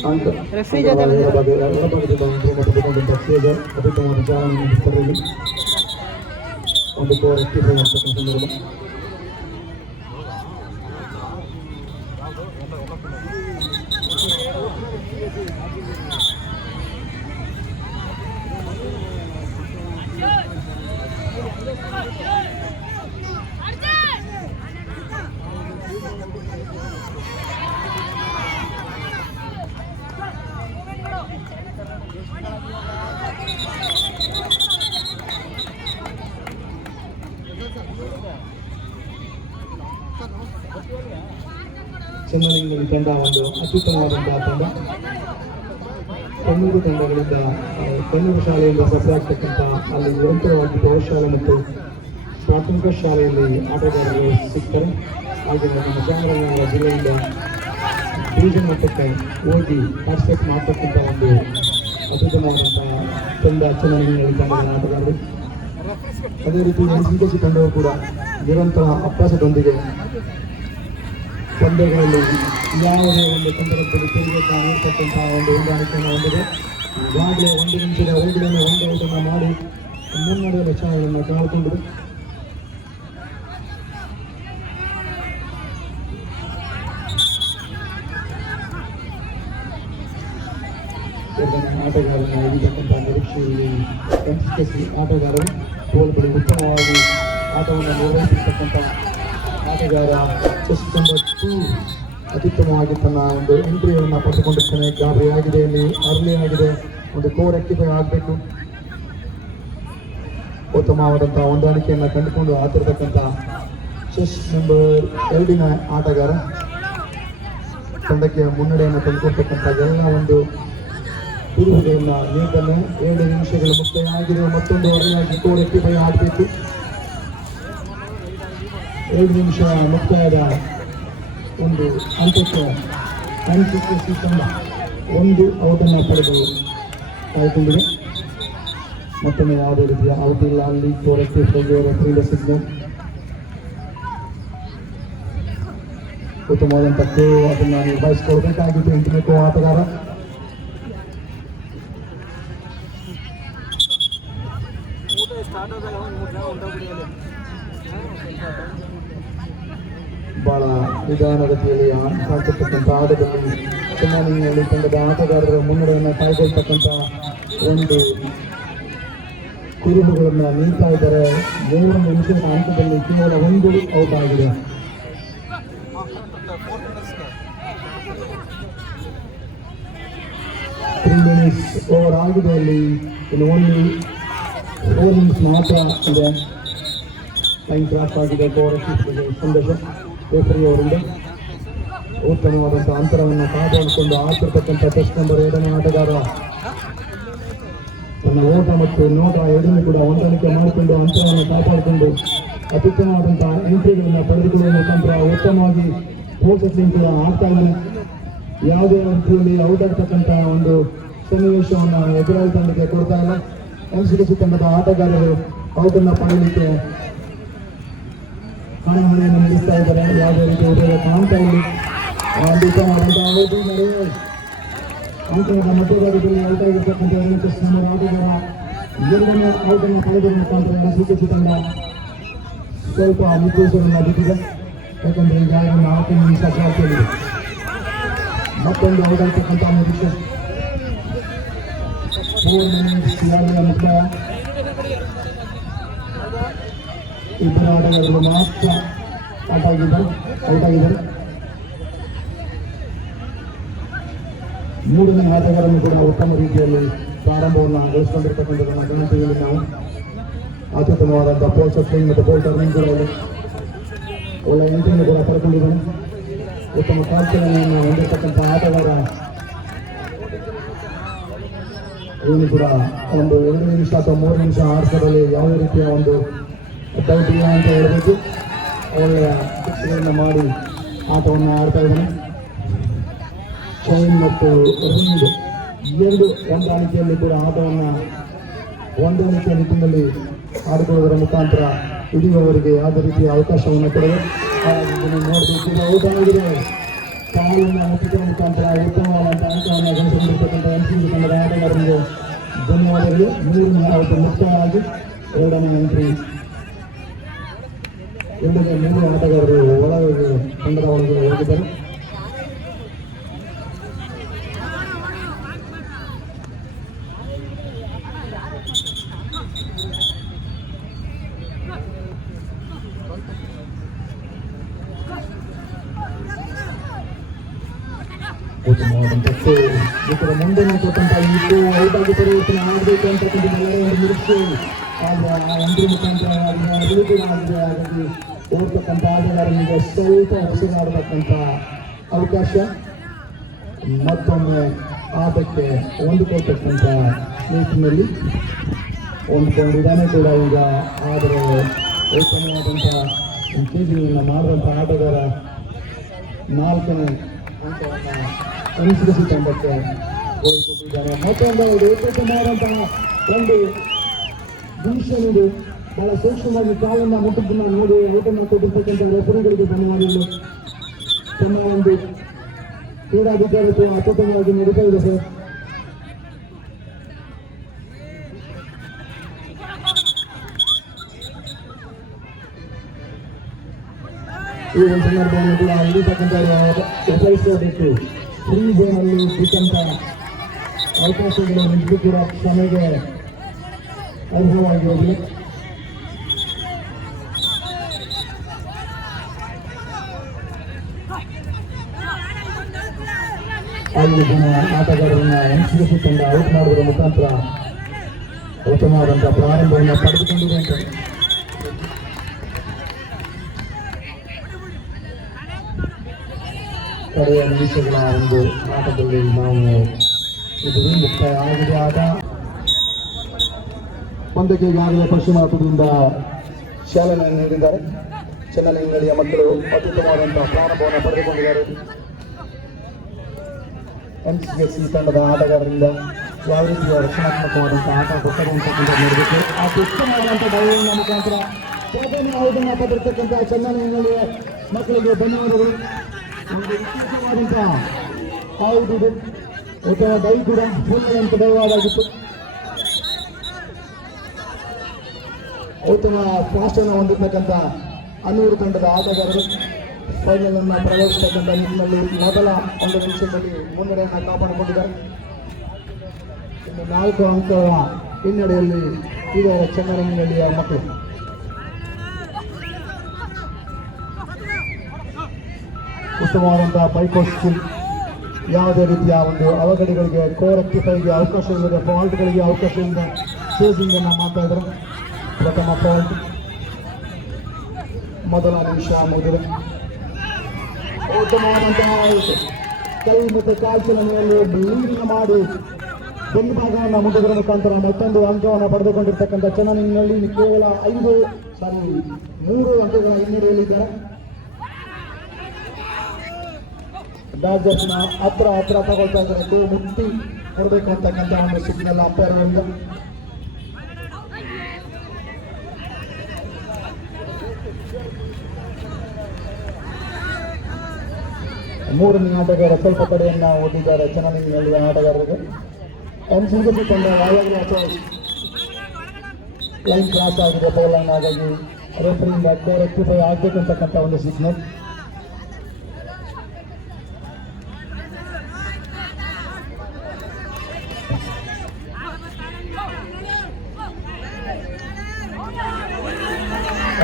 ಒಂದು ಪಡೆದುಕೊಂಡಂತ ಸೇಜರ್ ಅತ್ಯುತ್ತಮವಾದಂತಹ ತಂಡ ಕಣ್ಣೂರು ತಂಡಗಳಿಂದ ಕಣ್ಣೂರು ಶಾಲೆಯಿಂದ ಸಜ್ಜಾಗ್ತಕ್ಕಂಥ ಅಲ್ಲಿ ನಿರಂತರವಾಗಿ ಪ್ರೌಢಶಾಲೆ ಮತ್ತು ಪ್ರಾಥಮಿಕ ಶಾಲೆಯಲ್ಲಿ ಆಟಗಾರರು ಸಿಗ್ತಾರೆ. ಹಾಗೆ ನಮ್ಮ ಚಾಮರಾಜನಗರ ಜಿಲ್ಲೆಯಿಂದ ಡಿವಿಷನ್ ಮಟ್ಟಕ್ಕೆ ಹೋಗಿ ಪಾರ್ಟಿಸಿಪೇಟ್ ಮಾಡ್ತಕ್ಕಂಥ ಒಂದು ಅತ್ಯುತ್ತಮವಾದಂತಹ ತಂಡ ಚೆನ್ನಾಗಿ ಆಟಗಾರರು. ಅದೇ ರೀತಿ ಸಿಂಗಸಿ ತಂಡವು ಕೂಡ ನಿರಂತರ ಅಭ್ಯಾಸದೊಂದಿಗೆ ಪಂದ್ಯಗಳಲ್ಲಿ ಯಾವುದೇ ಒಂದು ಸಂದರ್ಭದಲ್ಲಿ ತೆರಿಗೆ ನೀಡ್ತಕ್ಕಂತಹ ಒಂದು ಹೊಂದಾಣಿಕೆಯನ್ನು ಹೊಂದಿದೆ ಈಗಾಗಲೇ ಒಂದು ನಿಮಿಷದ ಒಳಗಡೆ ಒಂದು ಔಟನ್ನು ಮಾಡಿ ಮುನ್ನಡೆಯ ಲಕ್ಷಣಗಳನ್ನು ಕಾಣಿಕೊಂಡಿದೆ ಎರಡನೇ ಆಟಗಾರನ ಹಿಡಿತಕ್ಕಂಥ ನಿರೀಕ್ಷೆಯಲ್ಲಿ ಎನ್ಸಿಸಿ ಆಟಗಾರರು ಗೋಲ್ ಬಳಿ ಉತ್ತಮವಾಗಿ ಆಟವನ್ನು ನಿರ್ವಹಿಸಿರ್ತಕ್ಕಂಥ ಆಟಗಾರ ಚೆಸ್ ನಂಬರ್ ಟೂ ಅತ್ಯುತ್ತಮವಾಗಿ ತನ್ನ ಒಂದು ಎಂಟ್ರಿಯನ್ನು ಪಡೆದುಕೊಂಡಿರ್ತಾನೆ. ಗಾಬರಿ ಆಗಿದೆ, ಇಲ್ಲಿ ಅರ್ಲಿ ಆಗಿದೆ. ಒಂದು ಕೋರ್ ಆಗಬೇಕು. ಉತ್ತಮವಾದಂತಹ ಹೊಂದಾಣಿಕೆಯನ್ನು ಕಂಡುಕೊಂಡು ಆತಿರ್ತಕ್ಕಂಥ ಚೆಸ್ ನಂಬರ್ ಎರಡಿನ ಆಟಗಾರ. ತಂಡಕ್ಕೆ ಮುನ್ನಡೆಯನ್ನು ತಂದುಕೊಡ್ತಕ್ಕಂಥ ಎಲ್ಲ ಒಂದು ತಿರುವುಗಳನ್ನ ನೀಡಲು ಏಳು ನಿಮಿಷಗಳು ಮುಕ್ತಾಯ ಆಗಿದೆ. ಮತ್ತೊಂದು ಅರ್ಲಿಯಾಗಿ ಕೋರ್ ರೆಕ್ಟಿಫೈ ಆಗಬೇಕು. ಎರಡು ನಿಮಿಷ ಮುಕ್ತಾಯದ ಒಂದು ಹಂತಕ್ಕೆ ಅನಿಸಿಕೆ ತಂಡ ಒಂದು ಔಟನ್ನು ಪಡೆದು ಕಾಯ್ಕೊಂಡಿದೆ. ಮತ್ತೊಮ್ಮೆ ಯಾವುದೇ ರೀತಿಯ ಔಟ್ ಇಲ್ಲ. ಅಲ್ಲಿ ಕೋರಕ್ಕೆ ಕ್ರೀಡೆ ಸಿಗ್ನಲ್ ಉತ್ತಮವಾದಂಥ ಕೋ ಅದನ್ನು ನಿರ್ವಹಿಸಿಕೊಳ್ಬೇಕಾಗಿತ್ತು ಎಂಟನೇ ಕೋ ಆಟಗಾರ ಬಹಳ ನಿಧಾನಗತಿಯಲ್ಲಿ ಕಾಣ್ತಿರ್ತಕ್ಕಂಥ ಆಟದಲ್ಲಿ ಚೆನ್ನಾಗಿ ತಂಡದ ಆಟಗಾರರ ಮುನ್ನಡೆಯನ್ನು ಕಾಯ್ಕೊಳ್ತಕ್ಕಂಥ ಒಂದು ಕುರುಹುಗಳನ್ನು ನೀಡ್ತಾ ಇದ್ದಾರೆ. ಮೂರು ನಿಮಿಷದ ಹಂತದಲ್ಲಿ ಕೇವಲ ಒಂದು ಔಟ್ ಆಗಿದೆ. ತ್ರೀ ಮಿನಿಟ್ಸ್ ಓವರ್ ಆಗಿದೆ ಅಲ್ಲಿ. ಇನ್ನು ಒಂದು ಫೋರ್ ಮಿನಿಟ್ಸ್ ಮಾತ್ರ ಇದೆ. ಟೈಮ್ ಕ್ರಾಸ್ ಆಗಿದೆ. ಗೌರವಿಸಿದ ಸಂದೇಶ ಉತ್ತಮವಾದಂತಹ ಅಂತರವನ್ನು ಕಾಪಾಡಿಕೊಂಡು ಆಡ್ತಿರ್ತಕ್ಕಂಥ ಟೆಸ್ಟ್ ನಂಬರ್ ಎರಡನೇ ಆಟಗಾರ. ತನ್ನ ಓಟ ಮತ್ತು ನೋಟ ಎರಡನ್ನೂ ಕೂಡ ಹೊಂದಾಣಿಕೆ ಮಾಡಿಕೊಂಡು ಅಂತರವನ್ನು ಕಾಪಾಡಿಕೊಂಡು ಅತ್ಯುತ್ತಮವಾದಂತಹ ಎಂಟ್ರಿಗಳನ್ನು ಪಡೆದುಕೊಳ್ಳುವ ಮುಖಾಂತರ ಉತ್ತಮವಾಗಿ ಪ್ರೋಸೆಸಿಂಗ್ ಕೂಡ ಆಗ್ತಾ ಇದ್ದಾನೆ ಯಾವುದೇ ರೀತಿಯಲ್ಲಿ ಔಟ್ ಆಗ್ತಕ್ಕಂತಹ ಒಂದು ಸನ್ನಿವೇಶವನ್ನು ಎದುರಾಳಿ ತಂಡಕ್ಕೆ ಕೊಡ್ತಾ ಇಲ್ಲ. ಎನ್ಸಿಡಿಸಿ ತಂಡದ ಆಟಗಾರರು ಔಟನ್ನು ಪಡೆಯಲಿಕ್ಕೆ ಹಣವನ್ನು ನಡೆಸ್ತಾ ಇದ್ದಾರೆ ಯಾವುದೇ ರೀತಿ ಉಪಯೋಗ ಕಾಣ್ತಾ ಇಲ್ಲಿ ಒಂದು ಉತ್ತಮವಾದಂತಹ ಔಟ್ ನಡೆಯುವ ಅಂಕಣದ ಮಧ್ಯಭಾಗದಲ್ಲಿ ಔಟ್ ಆಗಿರ್ತಕ್ಕಂಥ ಎರಡು ನಂಬರ್ ಆಟಗಾರ ಎರಡನೇ ಔಟನ್ನು ಪಡೆದ ಮುಖಾಂತರ ಎನ್ಸಿಡಿಸಿ ತಂಡ ಸ್ವಲ್ಪ ನಿರ್ದೇಶನವನ್ನು ಬಿಟ್ಟಿದೆ ಯಾಕಂದ್ರೆ ಈಗಾಗಲೇ ನಾಲ್ಕು ನಿಮಿಷ ಚಾಲ್ತಿಯಲ್ಲಿದೆ ಮತ್ತೊಂದು ಔಟ್ ಆಗ್ತಕ್ಕಂಥ ನಿರೀಕ್ಷೆ ಫೋರ್ ಮಿನಿಟ್ಸ್ ಯಾವಾಗ ಮುಕ್ತಾಯ ಇಬ್ಬರು ಆಟಗಾರರು ಮಾತ್ರ ಔಟ್ ಆಗಿದ್ದಾರೆ ಔಟ್ ಆಗಿದ್ದಾರೆ ಮೂರನೇ ಆಟಗಾರನ್ನು ಕೂಡ ಉತ್ತಮ ರೀತಿಯಲ್ಲಿ ಪ್ರಾರಂಭವನ್ನು ಗಳಿಸಿಕೊಂಡಿರ್ತಕ್ಕಂಥದ್ದನ್ನು ಗಮನಿಸಿದಲ್ಲಿ ನಾವು. ಅತ್ಯುತ್ತಮವಾದಂಥ ಪೋಲ್ ಸಪ್ಲಿಂಗ್ ಮತ್ತು ಪೋಲ್ ಟರ್ನಿಂಗ್ ಕೂಡ ಇದೆ ಒಳ್ಳೆ ಎಂಟ್ರಿಯನ್ನು ಕೂಡ ಪಡ್ಕೊಂಡಿದ್ದಾನೆ. ಉತ್ತಮ ಕೌಶಲ್ಯವನ್ನು ಹೊಂದಿರತಕ್ಕಂಥ ಆಟಗಾರ ಇವನು ಕೂಡ ಒಂದು ಎರಡು ನಿಮಿಷ ಅಥವಾ ಮೂರು ನಿಮಿಷ ಆಡಿಸೋದ್ರಲ್ಲಿ ಯಾವುದೇ ರೀತಿಯ ಒಂದು ಡೌಟ್ ಅಂತ ಹೇಳಬೇಕು ಒಳ್ಳೆಯ ಶಿಕ್ಷೆಗಳನ್ನು ಮಾಡಿ ಆಟವನ್ನು ಆಡ್ತಾ ಇದ್ದಾನೆ. ಶೈನ್ ಮತ್ತು ರಿಂಗ್ ಎರಡು ಹೊಂದಾಣಿಕೆಯಲ್ಲಿ ಕೂಡ ಆಟವನ್ನು ಹೊಂದಾಣಿಕೆಯ ನಿಟ್ಟಿನಲ್ಲಿ ಆಡಿಕೊಳ್ಳುವುದರ ಮುಖಾಂತರ ಹಿಡಿಯುವವರಿಗೆ ಯಾವುದೇ ರೀತಿಯ ಅವಕಾಶವನ್ನು ಕೊಡಲು ಹಾಗಾಗಿ ಇದನ್ನು ನೋಡಬೇಕು ಔಟ್ ಆಗಿದೆ ಕಾಲನ್ನು ಮುಟ್ಟಿದ ಮುಖಾಂತರ ಉತ್ತಮವಾದಂಥ ಅಂಕವನ್ನು ಗಳಿಸಿಕೊಂಡಿರ್ತಕ್ಕಂಥ ಎಂ ಸಿ ತಂಡದ ಆಟಗಾರರಿಗೆ ಧನ್ಯವಾದಗಳು. ಮೂರು ಅವತ್ತು ಮುಕ್ತವಾಗಿ ಎರಡನೇ ಎಂಟ್ರಿ ಎರಡನೇ ಮೂರು ಆಟಗಾರರು ಒಳಗೆ ತಂಡದ ಒಳಗೆ ಹೋಗಿದ್ದರು. ಇದರ ಮುಂದೆ ನಿಂತಕ್ಕಂಥ ಇಟ್ಟು ಔಟ್ ಆಗಿದ್ದರೆ ಇದನ್ನ ಆಡಬೇಕು ಅಂತಕ್ಕಂಥ ಎಲ್ಲರ ನಿರೀಕ್ಷೆ. ಆದರೆ ಆ ಒಂದು ಮುಖಾಂತರ ಅಭಿವೃದ್ಧಿ ಹಾಗಾಗಿ ಓಡ್ತಕ್ಕಂಥ ಆಟಗಾರನಿಗೆ ಸ್ವಲ್ಪ ಮಾಡತಕ್ಕಂಥ ಅವಕಾಶ. ಮತ್ತೊಮ್ಮೆ ಆಟಕ್ಕೆ ಹೊಂದಿಕೊಳ್ತಕ್ಕಂಥ ನಿಟ್ಟಿನಲ್ಲಿ ಹೊಂದ್ಕೊಂಡಿದ್ದಾನೆ ಕೂಡ ಈಗ. ಆದರೆ ಉತ್ತಮವಾದಂಥ ಕೀಜಿಯನ್ನು ಮಾಡಿದಂಥ ಆಟಗಾರ ನಾಲ್ಕನೇ ಅಂಕವನ್ನು ಅನುಸರಿಸಿ ತಂಡಕ್ಕೆ ಗೋಲ್ ಕೊಟ್ಟಿದ್ದಾರೆ ಮತ್ತೊಂದು ಇದು ಉತ್ತಮವಾದಂತಹ ಒಂದು ದೃಶ್ಯ ಇದು ಬಹಳ ಸೂಕ್ಷ್ಮವಾಗಿ ಕಾಲನ್ನ ಮುಟ್ಟಿದ್ದನ್ನ ನೋಡಿ ಊಟವನ್ನು ಕೊಟ್ಟಿರ್ತಕ್ಕಂಥ ರೆಫರಿಗಳಿಗೆ ಧನ್ಯವಾದಗಳು. ತಮ್ಮ ಒಂದು ಕ್ರೀಡಾಧಿಕಾರಿತ್ವ ಅತ್ಯುತ್ತಮವಾಗಿ ನಡೀತಾ ಇದೆ ಸರ್. ಈ ಒಂದು ಸಂದರ್ಭವನ್ನು ಕೂಡ ಹಿಡಿತಕ್ಕಂಥ ಉಪಯೋಗಿಸಬೇಕು ಫ್ರೀ ಝೋನಲ್ಲಿ ಸಿಕ್ಕಂಥ ಅವಕಾಶಗಳು ನಿಜಕ್ಕೂ ಕೂಡ ಸಮಯಕ್ಕೆ ಅರ್ಹವಾಗಿರಲಿ ಐದು ಜನ ಆಟಗಾರರನ್ನ ತಂಡ ಔಟ್ ಮಾಡುವುದರ ಮುಖಾಂತರ ಉತ್ತಮವಾದಂಥ ಪ್ರಾರಂಭವನ್ನು ಪಡೆದುಕೊಂಡಿದೆ ಅಂತ ಕಡೆಯ ನಿಮಿಷಗಳ ಒಂದು ಆಟದಲ್ಲಿ ನಾವು ಇದು ಮುಕ್ತಾಯ ಆಗಿದೆ. ಆಟ ಪಂದ್ಯಕ್ಕೆ ಈಗಾಗಲೇ ಪಶ್ಚಿಮ ಆಟದಿಂದ ಚಾಲನೆ ನೀಡಿದ್ದಾರೆ. ಚೆನ್ನಲಿಂಗಡಿಯ ಮಕ್ಕಳು ಅತ್ಯುತ್ತಮವಾದಂತಹ ಪ್ರಾರಂಭವನ್ನು ಪಡೆದುಕೊಂಡಿದ್ದಾರೆ. ಎನ್ಸಿಎಸ್ಸಿ ತಂಡದ ಆಟಗಾರರಿಂದ ಯಾವ ರೀತಿಯ ರಕ್ಷಣಾತ್ಮಕವಾದಂಥ ಆಟ ಕೊಟ್ಟರು ಅಂತಕ್ಕಂಥ ನೋಡಬೇಕು. ಆ ಉತ್ತಮವಾದಂಥ ಬಯಲಿನ ಮುಖಾಂತರ ಪ್ರಧಾನಿ ಆಯುಧನ ಪಡೆದಿರ್ತಕ್ಕಂಥ ಚೆನ್ನಲಿಂಗಡಿಯ ಮಕ್ಕಳಿಗೆ ಧನ್ಯವಾದಗಳು. ನಮಗೆ ವಿಶೇಷವಾದಂಥ ಆಯುಧ ಅಥವಾ ದೈ ಕೂಡ ಪೂರ್ಣವಂತ ದೈವವಾಗಿತ್ತು ಉತ್ತಮ ಫಾಸ್ಟನ್ನು ಹೊಂದಿರತಕ್ಕಂಥ ಅನ್ನೂರು ತಂಡದ ಆಟಗಾರರು. ಫೈನಲ್ ಅನ್ನು ಪ್ರವೇಶಿಸತಕ್ಕಂಥ ನಿಟ್ಟಿನಲ್ಲಿ ಮೊದಲ ಒಂದು ನಿಮಿಷದಲ್ಲಿ ಮುನ್ನಡೆಯನ್ನು ಕಾಪಾಡಿಕೊಂಡಿದ್ದಾರೆ. ಇನ್ನು ನಾಲ್ಕು ಅಂಕಗಳ ಹಿನ್ನಡೆಯಲ್ಲಿ ಈಗ ಚೆನ್ನರಂಗಳ್ಳಿಯ ಮಕ್ಕಳು ಉತ್ತಮವಾದಂತಹ ಬೈಕೋಸ್ ಯಾವುದೇ ರೀತಿಯ ಒಂದು ಅವಘಡಗಳಿಗೆ ಕೋ ರೆಕ್ಟಿಫೈಗೆ ಅವಕಾಶ ಇಲ್ಲದೆ ಫಾಲ್ಟ್ಗಳಿಗೆ ಅವಕಾಶದಿಂದ ಸೇಸಿಂಗ್ ಅನ್ನು ಮಾಡ್ತಾ ಪ್ರಥಮ ಫಾಲ್ಟ್ ಮೊದಲ ನಿಮಿಷ ಮುಗಿದಿದೆ. ಉತ್ತಮವಾದಂತಹ ಕೈ ಮತ್ತು ಕಾಲ್ಚಲನೆಯಲ್ಲಿ ಲೀಡಿಂಗ್ ಮಾಡಿ ಒಂದು ಭಾಗವನ್ನು ಮುಗಿದರ ಮುಖಾಂತರ ಮತ್ತೊಂದು ಅಂಕವನ್ನು ಪಡೆದುಕೊಂಡಿರ್ತಕ್ಕಂಥ ಚೆನ್ನನಿಂಗಲ್ಲಿ ಕೇವಲ ಐದು ಸಾರಿ ಮೂರು ಅಂಕಗಳ ಹಿನ್ನಡೆಯಲ್ಲಿದ್ದಾರೆ ಡಾಜರ್ಸ್ನ ಹತ್ರ ಹತ್ರ ತಗೊಳ್ತಾ ಇದ್ದಾರೆ. ಮುಕ್ತಿ ಕೊಡಬೇಕು ಅಂತಕ್ಕಂಥ ಒಂದು ಸಿಗ್ನಲ್ ಅಪ್ಪ ಅವರಿಂದ ಮೂರನೇ ಆಟಗಾರ ಸ್ವಲ್ಪ ಕಡೆಯನ್ನು ಓದಿದ್ದಾರೆ. ಚೆನ್ನಾಗಿ ಆಟಗಾರರಿಗೆ ಸಿಂಗಸಿ ತಂಡ ಯಾವಾಗಲೂ ಲೈನ್ ಕ್ರಾಸ್ ಆಗಿದೆ. ಬೌಲ್ ಲೈನ್ ಹಾಗಾಗಿ ರೆಫರಿಯಿಂದ ಕೋ ರೆಕ್ಟಿಫೈ ಆಗಬೇಕಂತಕ್ಕಂಥ ಒಂದು ಸಿಗ್ನಲ್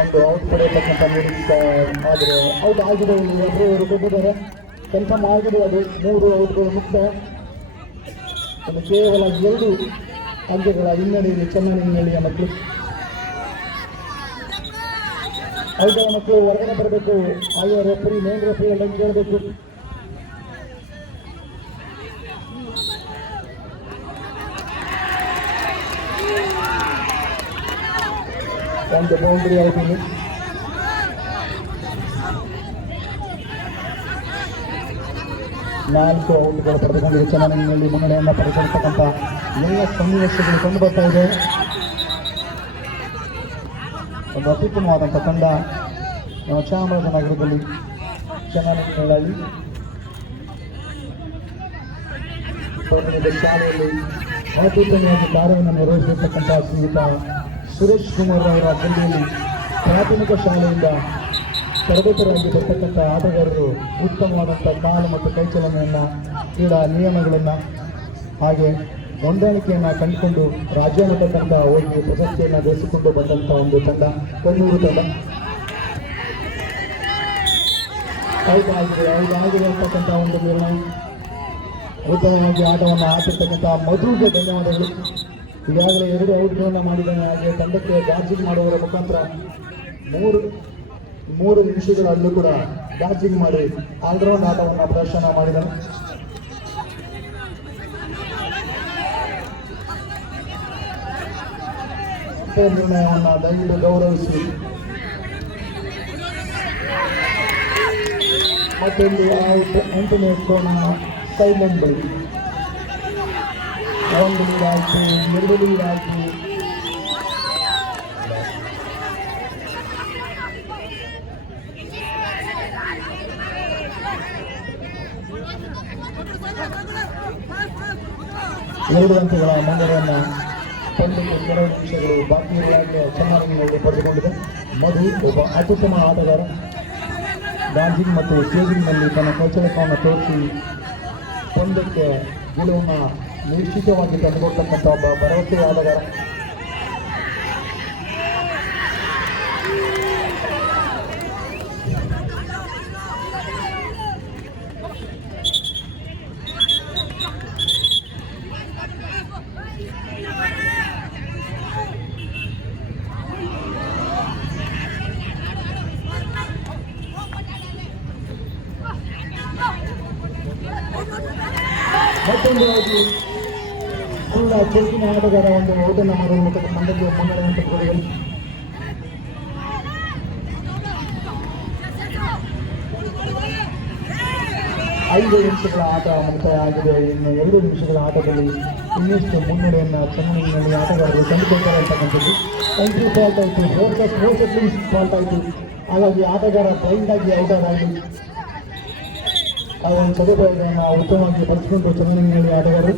ಒಂದು ಔಟ್ ಪಡೆಯತಕ್ಕಂಥ ಆದರೆ ಔಟ್ ಆಗಿದೆ. ಒಬ್ಬರು ಕೊಟ್ಟಿದ್ದಾರೆ ಕನ್ಫರ್ಮ್ ಆಗಿದೆ ಅದು ಮೂರು ಔಟ್ಗಳು ಮುಕ್ತ ಒಂದು ಕೇವಲ ಎರಡು ಅಂಕಗಳ ಹಿನ್ನಡೆಯಲ್ಲಿ ಚೆನ್ನನಿಂಗಳ್ಳಿಯ ಮಕ್ಕಳು. ಐದರ ಮಕ್ಕಳು ಹೊರಗಡೆ ಬರಬೇಕು. ಆಯಾ ರೆಫರಿ ಮೇನ್ ರೆಫರಿ ಎಲ್ಲ ಕೇಳಬೇಕು. ಒಂದು ಬೌಂಡ್ರಿ ಆಯ್ತು. ನಾಲ್ಕು ಔಟ್ಗಳು ಪಡೆದುಕೊಂಡು ಚಲನೆಯಲ್ಲಿ ಮುನ್ನಡೆಯನ್ನು ಪಡೆದಿರತಕ್ಕಂಥ ಎಲ್ಲ ಸನ್ನಿವೇಶಗಳು ಕಂಡು ಬರ್ತಾ ಇದೆ. ಒಂದು ಅತ್ಯುತ್ತಮವಾದಂಥ ತಂಡ ಚಾಮರಾಜನಗರದಲ್ಲಿ. ಚೆನ್ನಾಗಿ ಶಾಲೆಯಲ್ಲಿ ಅತ್ಯುತ್ತಮವಾಗಿ ಕಾರ್ಯವನ್ನು ನಿರ್ವಹಿಸಿರ್ತಕ್ಕಂಥ ಶ್ರೀಯುತ ಸುರೇಶ್ ಕುಮಾರ್ ಅವರ ಜಿಲ್ಲೆಯಲ್ಲಿ ಪ್ರಾಥಮಿಕ ಶಾಲೆಯಿಂದ ತರಬೇತರಾಗಿ ಬರ್ತಕ್ಕಂಥ ಆಟಗಾರರು ಉತ್ತಮವಾದಂಥ ಕಾಲು ಮತ್ತು ಕೈಚಲನೆಯನ್ನು ಕ್ರೀಡಾ ನಿಯಮಗಳನ್ನು ಹಾಗೆ ಹೊಂದಾಣಿಕೆಯನ್ನು ಕಂಡುಕೊಂಡು ರಾಜ್ಯ ಮಟ್ಟ ತಂಡ ಹೋಗಿ ಪ್ರಶಸ್ತಿಯನ್ನು ಗಳಿಸಿಕೊಂಡು ಬಂದಂಥ ಒಂದು ತಂಡ ಕೊಲ್ಲೂರು ತಂಡ. ಹೌದಾಗಿದೆ ಹೌದಾಗಿದೆ ಅಂತಕ್ಕಂಥ ಒಂದು ನಿರ್ಣಯ. ಉತ್ತಮವಾಗಿ ಆಟವನ್ನು ಆಡಿರ್ತಕ್ಕಂಥ ಮಧುಗೆ ಧನ್ಯವಾದಗಳು. ಈಗಾಗಲೇ ಎರಡು ಔಟ್ಗಳನ್ನು ಮಾಡಿದ ಹಾಗೆ ತಂಡಕ್ಕೆ ಬ್ಯಾಟಿಂಗ್ ಮಾಡುವವರ ಮುಖಾಂತರ ಮೂರು ಮೂರು ನಿಮಿಷಗಳಲ್ಲೂ ಕೂಡ ಬ್ಯಾಟಿಂಗ್ ಮಾಡಿ ಆಲ್ರೌಂಡ್ ಆಟವನ್ನು ಪ್ರದರ್ಶನ ಮಾಡಿದನು ಅಂಪೈರ್ ನಿರ್ಣಯವನ್ನು ದಯವಿಟ್ಟು ಗೌರವಿಸಿ. ಮತ್ತೊಂದು ಔಟ್ ಎಂಟನೇ ಕೋನ ಸೈಲೆಂಟ್ ಬಳಿ. ಒಂದು ಲೀಡ್ ಆಯಿತು, ಎರಡು ಲೀಡ್ ಆಯಿತು. ಎರಡು ಮುನ್ನಡೆಯನ್ನು ಪಂದ್ಯಕ್ಕೆ ಕೆಲವು ನಿಮಿಷಗಳು ಬಾಕಿ ಚೆನ್ನಾಗಿ ಪಡೆದುಕೊಂಡಿದೆ. ಮಧು ಒಬ್ಬ ಅತ್ಯುತ್ತಮ ಆಟಗಾರ. ಡಾನ್ಸಿಂಗ್ ಮತ್ತು ಸ್ಟೇಜಿಂಗ್ನಲ್ಲಿ ತನ್ನ ಕೌಶಲ್ಯವನ್ನು ತೋರಿಸಿ ಪಂದ್ಯಕ್ಕೆ ಗೆಲುವನ್ನು ನಿಶ್ಚಿತವಾಗಿ ತಂದುಕೊಡ್ತಕ್ಕಂಥ ಒಬ್ಬ ಭರವಸೆಯ ಆಟಗಾರ ಮತ್ತೊಂದು ಅವಧಿ ಚೆಕ್ಕಿನ ಆಟಗಾರ ಒಂದು ಓಟನ್ನು ಮಾಡುವ ಮೂಲಕ ತಂಡಕ್ಕೆ ಮುನ್ನಡೆಯನ್ನು ತೆಗೆದುಕೊಳ್ಳಿ ಐದು ನಿಮಿಷಗಳ ಆಟ ಮುಕ್ತಾಯ ಆಗಿದೆ. ಇನ್ನು ಎರಡು ನಿಮಿಷಗಳ ಆಟದಲ್ಲಿ ಇನ್ನಷ್ಟು ಮುನ್ನಡೆಯನ್ನು ಚೆನ್ನೈನಲ್ಲಿ ಆಟಗಾರರು ತಂದುಕೊಳ್ತಾರೆ ಅಂತಕ್ಕಂಥದ್ದು ಎಂಟ್ರಿ ಫಾಲ್ಟ್ ಆಯಿತು ಫೋರ್ಕಸ್ ಫೋರ್ಸ್ ಫಾಲ್ಟ್ ಆಯಿತು ಹಾಗಾಗಿ ಆಟಗಾರ ಬ್ಲೈಂಡ್ ಆಗಿ ಔಟ್ ಆಗಿ ಆ ಒಂದು ಸದುಪಾಯಗಳನ್ನು ಉತ್ತಮವಾಗಿ ಬಳಸಿಕೊಂಡು ಚೆನ್ನೈನಲ್ಲಿ ಆಟಗಾರರು.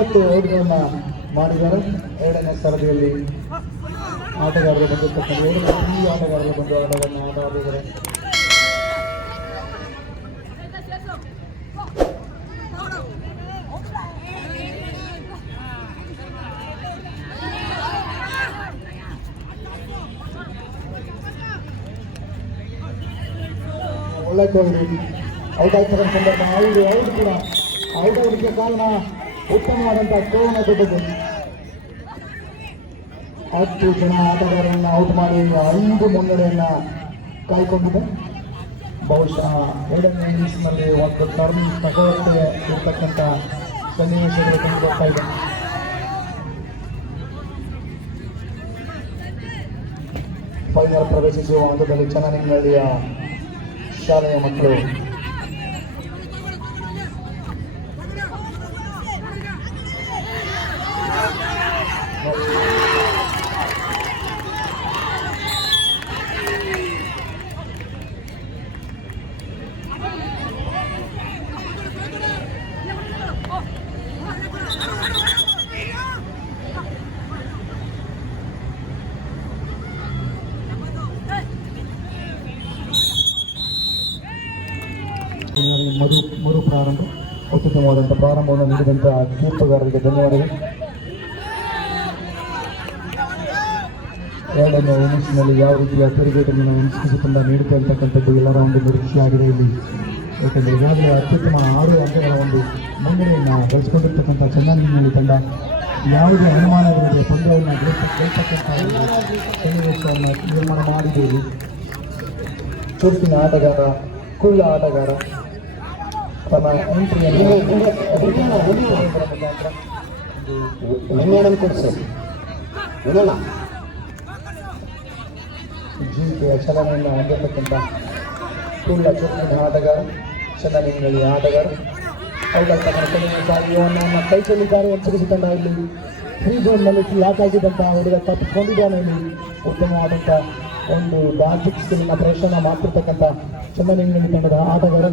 ಒಂಬತ್ತು ಓಟ್ಗಳನ್ನು ಮಾಡಿದ್ದಾರೆ. ಎರಡನೇ ಸರದಿಯಲ್ಲಿ ಆಟಗಾರರು ಬಂದಿರ್ತಕ್ಕಂಥ ಈ ಆಟಗಾರರು ಬಂದು ಆಟವನ್ನು ಆಟ ಆಡಿದ್ದಾರೆ ಒಳ್ಳೆ ಔಟ್ ಆಗ್ತಕ್ಕಂಥ ಸಂದರ್ಭ. ಐದು ಕೂಡ. ಔಟ್ ಆಗಲಿಕ್ಕೆ ಕಾರಣ ಉತ್ತಮವಾದಂಥ ಕೋವನ ದೊಡ್ಡದು ಹತ್ತು ಜನ ಆಟಗಾರರನ್ನು ಔಟ್ ಮಾಡಿ ಐದು ಮುನ್ನಡೆಯನ್ನ ಕಾಯ್ಕೊಂಡಿದೆ. ಬಹುಶಃ ಎರಡನೇ ಇನ್ನಿಂಗ್ಸ್ನಲ್ಲಿ ಒಂದು ಟರ್ನ್ ತಗೊಳ್ಳುತ್ತೆ ಇರ್ತಕ್ಕಂಥ ಸನ್ನಿವೇಶಗಳು ಕಂಡು ಬರ್ತಾ ಇದೆ. ಫೈನಲ್ ಪ್ರವೇಶಿಸುವ ಹಂತದಲ್ಲಿ ಚನ್ನನಿಂಗಳ್ಳಿಯ ಶಾಲೆಯ ಮಕ್ಕಳು ಕೊನೆಯವರೆಗೆ ಮರು ಮರು ಪ್ರಾರಂಭ ಅತ್ಯುತ್ತಮವಾದಂಥ ಪ್ರಾರಂಭವನ್ನು ನೀಡಿದಂಥ ತೀರ್ಪುಗಾರರಿಗೆ ಧನ್ಯವಾದಗಳು. ಎರಡನೇ ಇನ್ನಿಂಗ್ಸ್ನಲ್ಲಿ ಯಾವ ರೀತಿಯ ತಿರುಗೇಟನ್ನು ನಾವು ತುಂಬ ನೀಡುತ್ತೆ ಅಂತಕ್ಕಂಥದ್ದು ಎಲ್ಲರ ಒಂದು ನಿರೀಕ್ಷೆಯಾಗಿದೆ ಇಲ್ಲಿ. ಯಾಕೆಂದರೆ ಈಗಾಗಲೇ ಅತ್ಯುತ್ತಮ ಆರು ಅಂಕಗಳ ಒಂದು ಮಂಡಳಿಯನ್ನು ಬೆಳೆಸ್ಕೊಂಡಿರ್ತಕ್ಕಂಥ ಚೆನ್ನೈನಲ್ಲಿ ತಂಡ ಯಾವುದೇ ಅನುಮಾನಗಳಿಗೆ ಪಂದ್ಯವನ್ನು ಗೆಲ್ತ, ಗೆಲ್ತಕ್ಕಂಥ ಸನ್ನಿವೇಶವನ್ನು ನಿರ್ಮಾಣ ಮಾಡಿದೆ ಇಲ್ಲಿ. ಚುರುಕಿನ ಆಟಗಾರ, ಕುಳ್ಳ ಆಟಗಾರ ತನ್ನ ಎಂಟ್ರಿಯನ್ನು ಜೀವಿಕೆಯ ಚಲನೆಯನ್ನು ಹೊಂದಿರತಕ್ಕಂಥ ಕುಳ್ಳ ಚುಕ್ಕಿನ ಆಟಗಾರ ಚನ್ನಲಿಂಗಳಿ ಆಟಗಾರ. ಅವುಗಳ ತಮ್ಮ ಕಾರ್ಯವನ್ನು ಕೈ ಚೆಲ್ಲಿದ್ದಾರೆ ಎಚ್ಚರಿಸಿಕೊಂಡ ಇಲ್ಲಿ ಫ್ರೀ ಝೋನ್ನಲ್ಲಿ ಲಾಕ್ ಆಗಿದ್ದಂತಹ ಹುಡುಗ ತಪ್ಪಿಕೊಂಡಿದ್ದಾನೆ ಇಲ್ಲಿ. ಉತ್ತಮವಾದಂಥ ಒಂದು ಲಾಜಿಕ್ ಸ್ಕಿಲ್ನ ಪ್ರದರ್ಶನ ಮಾಡ್ತಿರ್ತಕ್ಕಂಥ ಚಂದನಿಂಗಳಿ ತಂಡದ ಆಟಗಾರ.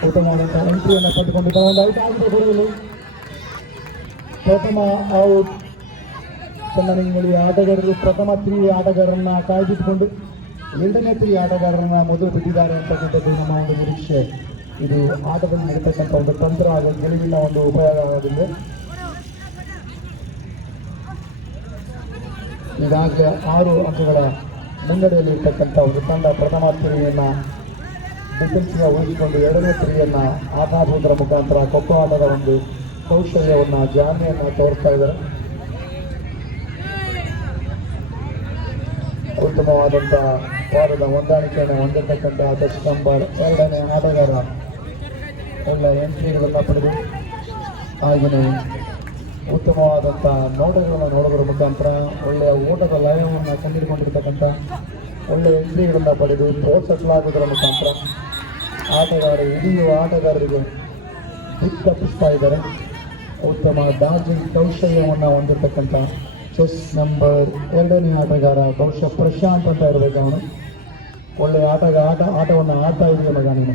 ಉತ್ತಮವಾದಂಥ ಎಂಟ್ರಿಯನ್ನು ಪಡೆದುಕೊಂಡಿದ್ದ ಒಂದು ಔಟ್ ಆಗಿದೆ ಕೂಡ ಪ್ರಥಮ ಔಟ್ ಚೆನ್ನನಿಂಗಲಿ ಆಟಗಾರರು ಪ್ರಥಮ ತ್ರೀ ಆಟಗಾರರನ್ನ ಕಾಯ್ದಿಟ್ಟುಕೊಂಡು ಎರಡನೇ ತ್ರೀ ಆಟಗಾರರನ್ನ ಮೊದಲು ಬಿಟ್ಟಿದ್ದಾರೆ ಅಂತಕ್ಕಂಥದ್ದು ನಮ್ಮ ಒಂದು ನಿರೀಕ್ಷೆ. ಇದು ಆಟದಲ್ಲಿ ನಡೀತಕ್ಕಂಥ ಒಂದು ತಂತ್ರ ಹಾಗೂ ಗೆಲುವಿನ ಒಂದು ಉಪಯೋಗ ಆಗಿದೆ ಈಗಾಗಲೇ ಆರು ಅಂಕಗಳ ಮುನ್ನಡೆಯಲ್ಲಿ ಇರ್ತಕ್ಕಂಥ ಒಂದು ತಂಡ ಪ್ರಥಮ ತಿರುವಿಯನ್ನು ಡಿಫೆನ್ಸ್ಗೆ ಉಳಿಸಿಕೊಂಡು ಎರಡನೇ ತಿರುವಿಯನ್ನು ಆಟಾಡುವುದರ ಮುಖಾಂತರ ಕೊಕ್ಕೋ ಆಟದ ಒಂದು ಕೌಶಲ್ಯವನ್ನು ಜಾನೆಯನ್ನು ತೋರಿಸ್ತಾ ಇದ್ದಾರೆ. ಉತ್ತಮವಾದಂಥ ವಾರದ ಹೊಂದಾಣಿಕೆಯನ್ನು ಹೊಂದಿರತಕ್ಕಂಥ ದಶ್ ನಂಬರ್ ಎರಡನೇ ಆಟಗಾರ ಒಳ್ಳೆಯ ಎಂಟ್ರಿಗಳನ್ನು ಪಡೆದು ಹಾಗೆಯೇ ಉತ್ತಮವಾದಂಥ ನೋಟಗಳನ್ನು ನೋಡೋದ್ರ ಮುಖಾಂತರ ಒಳ್ಳೆಯ ಓಟದ ಲಯವನ್ನು ಕಂಡುಹಿಡಿಕೊಂಡಿರ್ತಕ್ಕಂಥ ಒಳ್ಳೆಯ ಎಂಟ್ರಿಗಳನ್ನು ಪಡೆದು ಪ್ರೋತ್ಸಾಹಿಸಲಾಗುವುದರ ಮುಖಾಂತರ ಆಟಗಾರ ಹಿಡಿಯುವ ಆಟಗಾರರಿಗೆ ದಿಕ್ಕ ತಪ್ಪಿಸ್ತಾ ಇದ್ದಾರೆ. ಉತ್ತಮ ಡಾರ್ಜಿಂಗ್ ಕೌಶಲ್ಯವನ್ನು ಹೊಂದಿರತಕ್ಕಂಥ ಚೆಸ್ ನಂಬರ್ ಎರಡನೇ ಆಟಗಾರ ಬಹುಶಃ ಪ್ರಶಾಂತ್ ಅಂತ ಇರಬೇಕು ಅವನು. ಒಳ್ಳೆಯ ಆಟಗ, ಆಟ, ಆಟವನ್ನು ಆಡ್ತಾ ಇದೆಯಾ ಮಗ ನೀನು.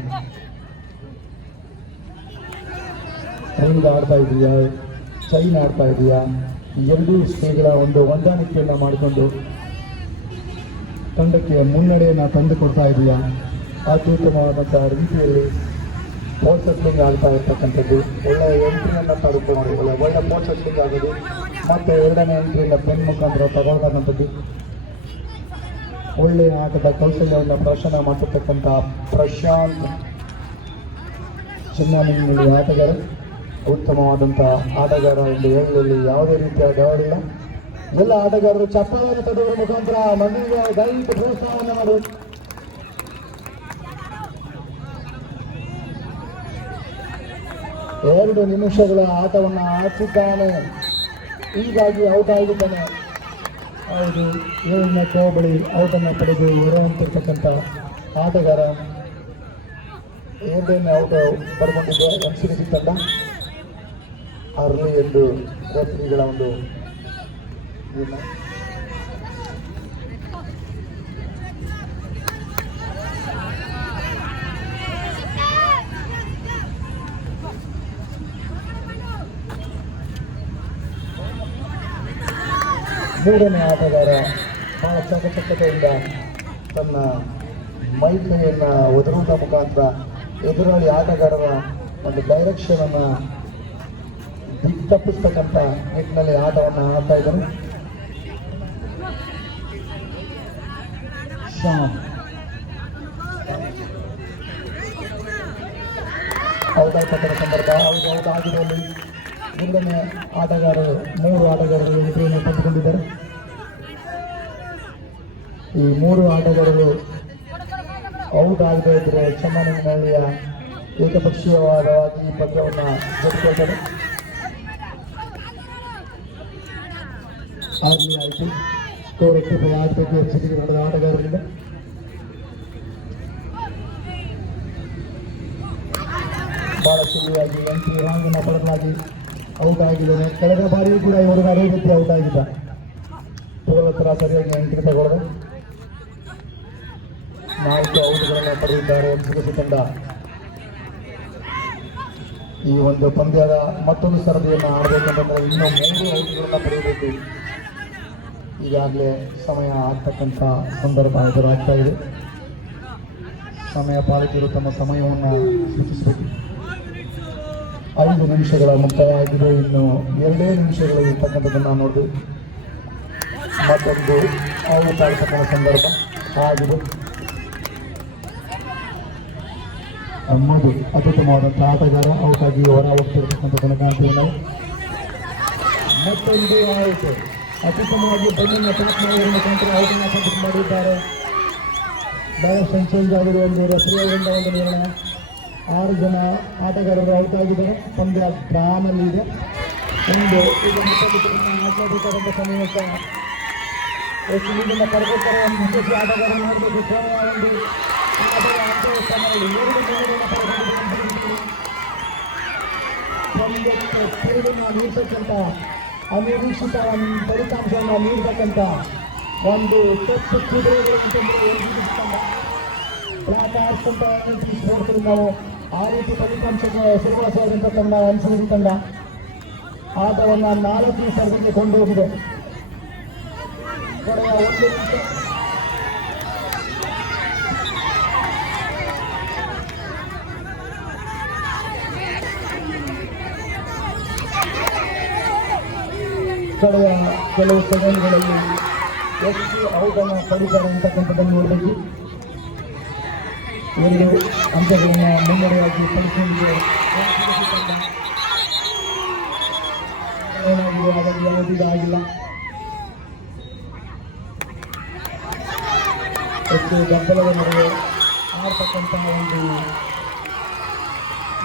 ಆಡ್ತಾ ಇದೆಯಾ? ಚೈನ್ ಆಡ್ತಾ ಇದೆಯಾ? ಎರಡೂ ಸ್ನೇಹಿಗಳ ಒಂದು ಹೊಂದಾಣಿಕೆಯನ್ನು ಮಾಡಿಕೊಂಡು ತಂಡಕ್ಕೆ ಮುನ್ನಡೆಯನ್ನು ತಂದು ಕೊಡ್ತಾ ಇದೆಯಾ? ಅತ್ಯುತ್ತಮವಾದಂಥ ರೀತಿಯಲ್ಲಿ ಪ್ರೋಸೆಸಿಂಗ್ ಆಗ್ತಾ ಇರ್ತಕ್ಕಂಥದ್ದು. ಒಳ್ಳೆಯ ಎಂಟ್ರಿಯನ್ನು ಪಡೆದುಕೊಂಡು ಒಳ್ಳೆ ಒಳ್ಳೆ ಪೋರ್ಸೆಟ್ಲಿಂಗ್ ಆಗೋದು. ಮತ್ತು ಎರಡನೇ ಎಂಟ್ರಿಯಿಂದ ಪೆನ್ ಮುಖಾಂತರ ತಗೊಳ್ತಕ್ಕಂಥದ್ದು. ಒಳ್ಳೆಯ ಆಟದ ಕೌಶಲ್ಯವನ್ನು ಪ್ರದರ್ಶನ ಮಾಡಿರ್ತಕ್ಕಂಥ ಪ್ರಶಾಂತ್ ಚಿನ್ನಾಮಿನಲ್ಲಿ ಆಟಗಾರ. ಉತ್ತಮವಾದಂಥ ಆಟಗಾರ ಎಂದು ಹೇಳಲು ಯಾವುದೇ ರೀತಿಯ ಡವರಿಲ್ಲ ಎಲ್ಲ ಆಟಗಾರರು ಚಪ್ಪಾಳೆಯನ್ನು ತಡೆಯುವ ಮುಖಾಂತರ ಮನೆಗೆ ದೈಹಿಕ ಪ್ರೋತ್ಸಾಹವನ್ನು ಮಾಡಿ. ಎರಡು ನಿಮಿಷಗಳ ಆಟವನ್ನು ಆಡಿಸಿದ್ದಾನೆ ಹೀಗಾಗಿ ಔಟ್ ಆಗಿದ್ದಾನೆ. ಹೌದು ಏಳನೇ ಕೋಬಳಿ ಔಟನ್ನು ಪಡೆದು ಹೊರಹೊಂದಿರ್ತಕ್ಕಂಥ ಆಟಗಾರ ಎರಡನೇ ಔಟ್ ಪಡ್ಕೊಂಡಿದ್ದೆ ಎಂ ಸಿ ಸಿ ತಂಡ. ಅರ್ಲಿ ಎಂದು ರೆಫ್ರಿಗಳ ಒಂದು ಮೂರನೇ ಆಟಗಾರ ಬಹಳ ಚಾಕಚಕ್ಯತೆಯಿಂದ ತನ್ನ ಮೈಕೈಯನ್ನು ಒದರುವುದರ ಮುಖಾಂತರ ಎದುರಾಳಿ ಆಟಗಾರರ ಒಂದು ಡೈರೆಕ್ಷನನ್ನು ದಿಕ್ ತಪ್ಪಿಸ್ತಕ್ಕಂಥ ನಿಟ್ಟಿನಲ್ಲಿ ಆಟವನ್ನು ಆಡ್ತಾ ಇದ್ದಾರೆ. ಹೌದಾಗ್ತಕ್ಕಂಥ ಸಂದರ್ಭ? ಔಟ್ ಔಟ್ ಮೂರನೇ ಆಟಗಾರರು ಮೂರು ಆಟಗಾರರು ಎಂಟ್ರಿಯನ್ನು ಪಡೆದುಕೊಂಡಿದ್ದಾರೆ ಈ ಮೂರು ಆಟಗಾರರು ಔಟ್ ಆಗದೇ ಇದ್ರೆ ಚನ್ನಮನಹಳ್ಳಿಯ ಏಕಪಕ್ಷೀಯವಾದವಾಗಿ ಪತ್ರವನ್ನು ಗೆದ್ದುಕೊಳ್ತಾರೆ ಆಗಲಿ ಆಯಿತು. ಕೋರಕ್ಕೆ ಆಗಬೇಕು ಎನ್ಸಿಟಿಗೆ ನಡೆದ ಆಟಗಾರರಿಂದ. ಬಹಳ ಸುಲಭವಾಗಿ ಎಂಟ್ರಿ ರಾಂಗನ್ನು ಪಡೆದಾಗಿ ಔಟ್ ಆಗಿದ್ದಾನೆ. ಕಳೆದ ಬಾರಿಯೂ ಕೂಡ ಇವರು ಅದೇ ರೀತಿ ಔಟ್ ಆಗಿದ್ದ. ಸರಿಯಾಗಿ ಎಂಟ್ರಿ ತಗೊಳ್ಳದೆ ನಾಲ್ಕು ಔಟ್ಗಳನ್ನು ಪಡೆದಿದ್ದಾರೆ ತಂಡ. ಈ ಒಂದು ಪಂದ್ಯದ ಮತ್ತೊಂದು ಸರದಿಯನ್ನು ಆಡಬೇಕಂತಂದ್ರೆ ಇನ್ನೂ ಮೂರು ಔಟ್ಗಳನ್ನು ಪಡೆಯಬೇಕು. ಈಗಾಗಲೇ ಸಮಯ ಆಗ್ತಕ್ಕಂಥ ಸಂದರ್ಭ ಎದುರಾಗ್ತಾ ಇದೆ. ಸಮಯ ಪಾಲಕರು ತಮ್ಮ ಸಮಯವನ್ನು ಸೂಚಿಸಬೇಕು. ಐದು ನಿಮಿಷಗಳ ಮುಕ್ತಾಯ ಆಗಿದೆ ಇನ್ನು ಎರಡೇ ನಿಮಿಷಗಳು ಇರ್ತಕ್ಕಂಥದ್ದನ್ನು ನೋಡಿದ್ವಿ ಮತ್ತೊಂದು ಔಟ್ ಆಗ್ತಕ್ಕಂಥ ಸಂದರ್ಭ ಆಗಿದೆ. ಮಧು ಅತ್ಯುತ್ತಮವಾದಂಥ ಆಟಗಾರ ಆಗಿ ಹೊರ ಹೋಗ್ತಿರ್ತಕ್ಕಂಥದ್ದನ್ನು ಕಾಣ್ತೀವಿ ನಾವು ಮತ್ತೊಂದು ಆಯಿತು ಅತ್ಯುತ್ತಮವಾಗಿ ಬಣ್ಣನ್ನು ಪ್ಯಾಕ್ ಮಾಡುವ ಮಾಡಿದ್ದಾರೆ. ಬಹಳ ಸಂಚೇಂಜ್ ಆಗಿರುವ ಒಂದು ರೆಫರಿಯಿಂದ ಒಂದು ನಿರ್ಣಯ. ಆರು ಜನ ಆಟಗಾರರು ಔಟ್ ಆಗಿದ್ದಾರೆ ಪಂದ್ಯ ಡ್ರಾನಲ್ಲಿ ಇದೆ. ಒಂದು ಆಟವಾಡಬೇಕಾದಂಥ ಸನ್ನಿವೇಶ ಎಷ್ಟು ಇದನ್ನು ಒಂದು ವಿಶೇಷ ಆಟಗಾರ ಮಾಡಬೇಕು ಒಂದು. ಪಂದ್ಯಕ್ಕೆ ನೀಡ್ತಕ್ಕಂಥ ಅನಿರೀಕ್ಷಿತ ಫಲಿತಾಂಶವನ್ನು ನೀಡತಕ್ಕಂಥ ಒಂದು ಕೆಟ್ಟ ಕುದುರೆಗಳು ಅಂತಂದ್ರೆ ಪ್ಲಾಟ್ ಆಡ್ಸ್ಕೊಂತ ನೋಡ್ತೀವಿ ನಾವು ಆ ರೀತಿ ಫಲಿತಾಂಶಕ್ಕೆ ಹೆಸರುವಾಸವಾದಂಥ ತಂಡ ಅನ್ಸಿರಿ ತಂಡ ಆಟವನ್ನು ನಾಲ್ಕನೇ ಸರ್ವಿಗೆ ಕೊಂಡೋಗಿದೆ. ಕಡೆಯ ಕಳೆಯ ಕೆಲವು ಸೆಕೆಂಡ್ಗಳಲ್ಲಿ ಎಷ್ಟು ಔಟನ್ನು ಪಡಿತಾರೆ ಅಂತಕ್ಕಂಥದ್ದನ್ನು ನೋಡಬೇಕು. ಎರಡು ಅಂಕಗಳನ್ನು ಮುನ್ನಡೆಯಾಗಿ ಅದರಲ್ಲಿ ಯಾವುದೂ ಆಗಿಲ್ಲ ಹೆಚ್ಚು ಗದ್ದಲದ ನಡುವೆ ಆಡ್ತಕ್ಕಂತಹ ಒಂದು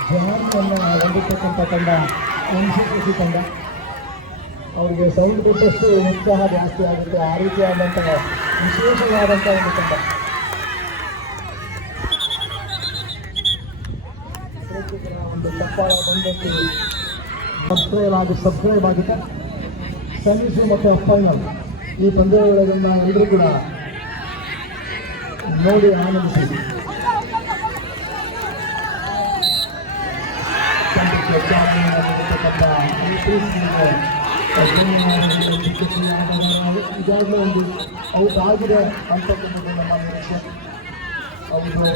ಜನಾಂಗವನ್ನು ಹೊಂದಿರ್ತಕ್ಕಂಥ ತಂಡ ಎನ್ ಸಿ ಸಿ ತಂಡ ಅವರಿಗೆ ಸೌಂಡ್ ಕೊಟ್ಟಷ್ಟು ಉತ್ಸಾಹ ಜಾಸ್ತಿ ಆಗುತ್ತೆ. ಆ ರೀತಿಯಾದಂತಹ ವಿಶೇಷವಾದಂಥ ಒಂದು ತಂಡ. ಬಂದದ್ದು ಸಬ್ಸ್ಕ್ರೈಬ್ ಆಗಿ ಸಬ್ಸ್ಕ್ರೈಬ್ ಆಗಿದೆ ಸೆಮಿಸು ಮತ್ತು ಫೈನಲ್ ಈ ಪಂದ್ಯಾವಳಿಗಳನ್ನ ಎಲ್ಲರೂ ಕೂಡ ನೋಡಿ ಆನಂದಿಸಿ ಈಗಾಗಲೇ ಒಂದು ಔಟ್ ಆಗಿದೆ ಅಂತಕ್ಕಂಥದ್ದು ನಮ್ಮ ನಿರೀಕ್ಷೆ ಆಗಿದೆ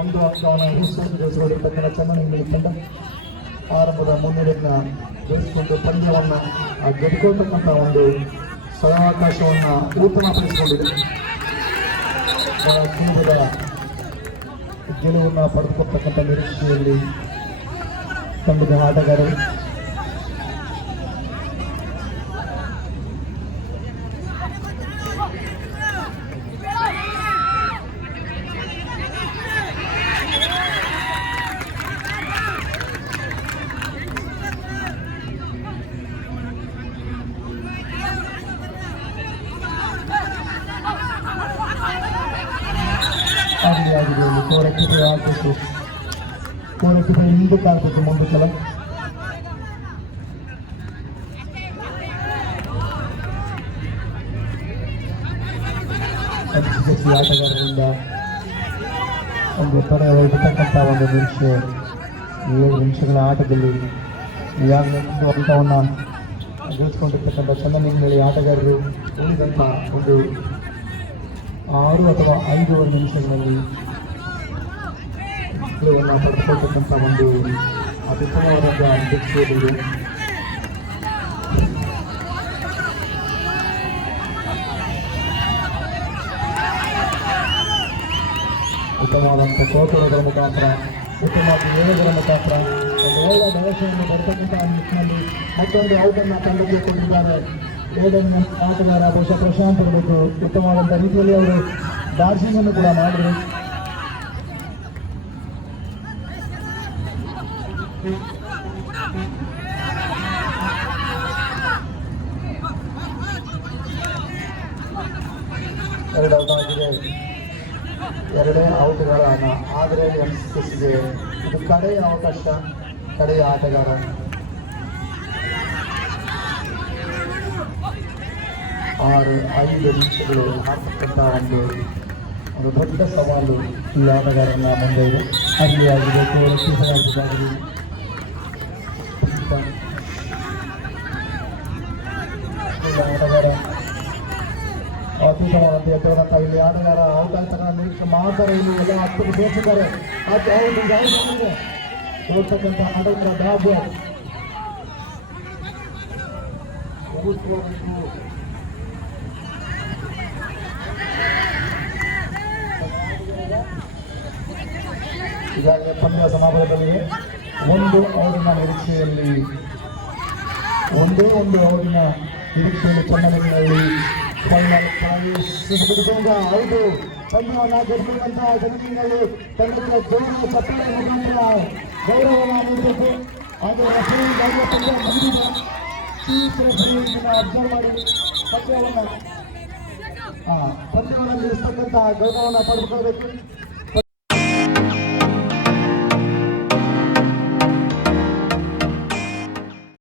ಒಂದು ಅಂಕವನ್ನು ಹಿಡಿಸಿಕೊಂಡಿರ್ತಕ್ಕಂಥ ಚೆನ್ನೈ ತಂಡ ಆರಂಭದ ಮುನ್ನಡೆಯನ್ನು ಗಳಿಸಿಕೊಂಡು ಪಂದ್ಯವನ್ನು ಗೆದ್ದುಕೊಳ್ತಕ್ಕಂಥ ಒಂದು ಸದಾವಕಾಶವನ್ನು ಉತ್ತಮಪಡಿಸಿಕೊಂಡಿದೆ. ಕುಂಭದ ಗೆಲುವನ್ನು ಪಡೆದುಕೊಳ್ತಕ್ಕಂಥ ನಿರೀಕ್ಷೆಯಲ್ಲಿ ತಂಡದ ಆಟಗಾರರು ಆಗಲಿ ಆಗಿದೆ ಇಲ್ಲಿ ಕೋರಕ್ಕಿದೆ ಆಗಬೇಕು ಕೋರಕ್ಕಿದೆ ಹಿಂದಕ್ಕೆ ಆಗಬೇಕು ಮುಂದಕ್ಕೆಲ್ಲ ಅತಿಶಕ್ತಿ ಆಟಗಾರರಿಂದ ತರ ಇರತಕ್ಕಂಥ ಒಂದು ನಿರೀಕ್ಷೆ ಏಳು ನಿಮಿಷಗಳ ಆಟದಲ್ಲಿ ಈಗಾಗಲೇ ಒಂದು ಅಂಕವನ್ನು ಗೆಲ್ಲಿಸಿಕೊಂಡಿರ್ತಕ್ಕಂಥ ಚನ್ನನಿಂಗಳಿ ಆಟಗಾರರು ಉಳಿದಂಥ ಒಂದು ಆರು ಅಥವಾ ಐದು ನಿಮಿಷಗಳಲ್ಲಿ ಗೆಲುವನ್ನು ಒಂದು ಅತ್ಯುತ್ತಮವಾದ ಅಧ್ಯಕ್ಷೀಯರಿಗೆ ಉತ್ತಮವಾದಂಥ ಕೋಟುಗಳ ಮುಖಾಂತರ ಉತ್ತಮವಾದ ಏಳುಗಳ ಮುಖಾಂತರ ಒಂದು ಒಳ್ಳೆಯ ಭವಿಷ್ಯವನ್ನು ಬರ್ತಕ್ಕಂಥ ನಿಟ್ಟಿನಲ್ಲಿ ಮತ್ತೊಂದು ಔಟನ್ನು ತಂಡಕ್ಕೆ ಕೊಟ್ಟಿದ್ದಾರೆ. ಏಳನೇ ಆಟಗಾರ ಬಹುಶಃ ಪ್ರಶಾಂತ್ ಇರಬೇಕು ಉತ್ತಮವಾದಂಥ ರೀತಿಯಲ್ಲಿ ಅವರು ಬ್ಯಾಟ್ಸಿಂಗ್ ಅನ್ನು ಕೂಡ ಮಾಡಿದ್ರು. ಎರಡು ಔಟ್ ಆಗಿದೆ. ಎರಡೇ ಔಟ್ಗಳನ್ನ ಆದರೆ ಎನ್ಸಿಸಿಗೆ ಇದು ಕಡೆಯ ಅವಕಾಶ, ಕಡೆಯ ಆಟಗಾರ. ಆರು, ಐದು ನಿಮಿಷಗಳು ಹಾಕತಕ್ಕಂಥ ಒಂದು ಒಂದು ದೊಡ್ಡ ಸವಾಲು ಈ ಆಟಗಾರನ ಮುಂದೆ ಇದೆ. ಅಲ್ಲಿ ಆಗಿದೆ ಕೇವಲ ಸೀಸನಾಗಿದ್ದಾಗಲಿ ಆಟಗಾರ ಅತ್ಯುತ್ತಮವಾದಂಥ ಎತ್ತರದಂಥ ಇಲ್ಲಿ ಆಟಗಾರ ಔಟ್ ಮಾಡ್ತಾರೆ ಇಲ್ಲಿ ಎಲ್ಲ ಹತ್ತು ಸೇರಿಸಿದ್ದಾರೆ ಅದು ಔಟ್ ಆಗಿದೆ ಹೋಗ್ತಕ್ಕಂಥ ಡಾಬ್ ಈಗಾಗಲೇ ಪಂದ್ಯ ಸಮಾಪನದಲ್ಲಿ ಒಂದು ಅವರಿನ ನಿರೀಕ್ಷೆಯಲ್ಲಿ, ಒಂದೇ ಒಂದು ಅವರಿನ ನಿರೀಕ್ಷೆಯಲ್ಲಿ ಚನ್ನಮಲ್ಲಿನಲ್ಲಿ ಹೌದು ಪಂದ್ಯವನ್ನು ಗೆದ್ದುಕೊಂಡಂತಹ ಜಮೀನಿನಲ್ಲಿ ತಂಡದ ಗೌರವ ಚಪ್ಪಲ ಮುಖಾಂತರ ಗೌರವವನ್ನು ನೀಡಬೇಕು ಆದರೆ ರಫೇಲ್ ಪಂದ್ಯ ಮಂದಿರ ಈ ಪ್ರಕ್ರಿಯೆಯನ್ನು ಅಬ್ಸರ್ವ್ ಮಾಡಿ ಪಂದ್ಯವನ್ನು ಪಂದ್ಯವನ್ನು ನಿಲ್ಲಿಸ್ತಕ್ಕಂತಹ ಗೌರವವನ್ನು ಪಡೆದುಕೊಳ್ಳಬೇಕು.